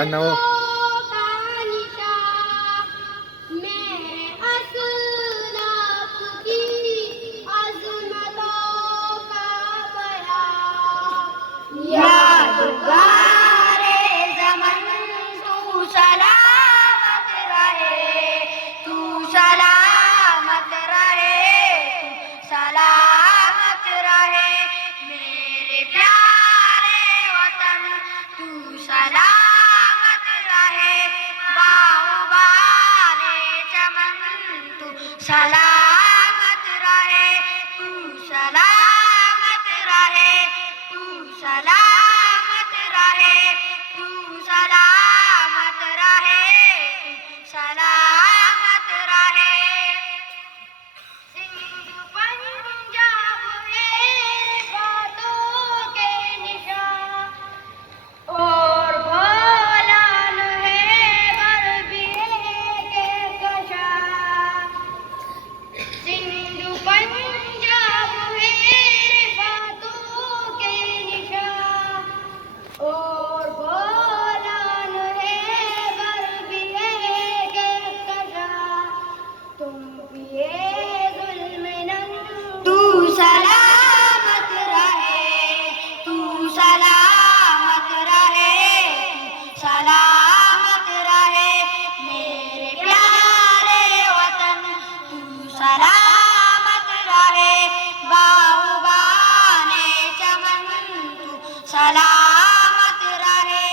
खाना हो। सलामत रहे तू, सलामत रहे तू, सलामत रहे तू, सलामत रहे तू, सलामत रहे। सिंधु पंजाब मेरे बातों के निशान और भोलान है बरबिए के कशा। सिंधु पंजाब मेरे बातों के निशान और भोलान है बरबिए के कशा। तुम पिए जुल्म नंद तू सलामत रहे तू, सलामत रहे तू, सलामत रहे मेरे प्यारे वतन तू, सलामत रहे बाहुबाने चमन तू, सलामत रहे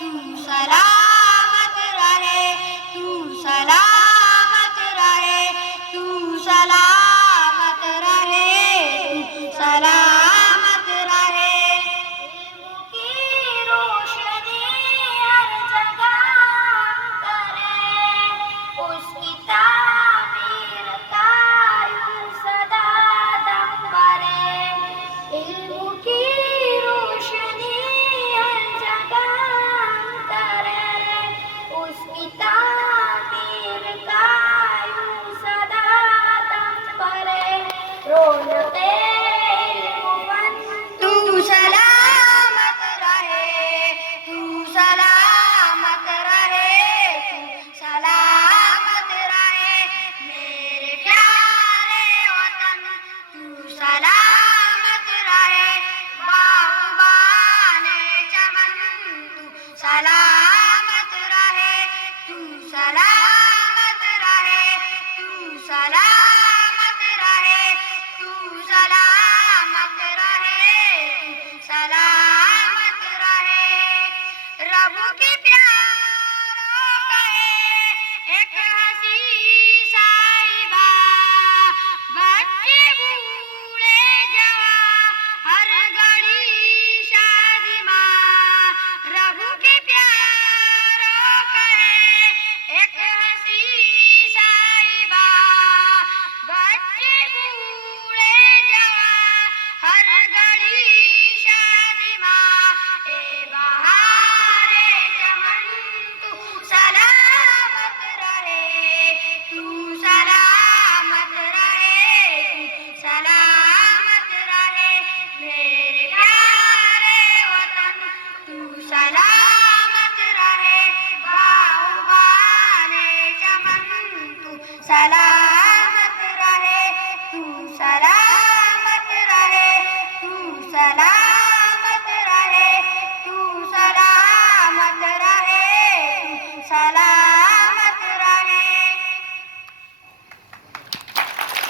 तू, सलामत रहे तू, सलामत रहे तू, सलामत रहे तू, सलामत रहे। इल्म की रोशनी हर जगह करे, उसकी तामीर का यूं सदा दम भरे। इल्म की रोशनी हर जगह करे, उसकी तामीर का यूं सदा दम भरे। रौनके इल्म तू सलामत रहे तू, सलामत रहे तू, सलामत रहे मेरे प्यारे वतन तू, सलामत रहे बाहुबाने चमन तू, सलामत रहे तू, सलामत रहे तू, सलामत रहे तू, सलामत रहे तू, सलामत रहे। रब की प्यारो कहे एक हंसी साहिबा, बच्चे बूढ़े जवान हर घड़ी शादी माँ। रब की प्यारो कहे एक हंसी साहिबा, बच्चे बूढ़े जवान हर घड़ी शादी माँ। ए बहारे चमन तू सलामत रहे तू, सलामत रहे तू, सलामत रहे मेरे प्यारे वतन तू, सलामत रहे बाहुबाने चमन तू, सलामत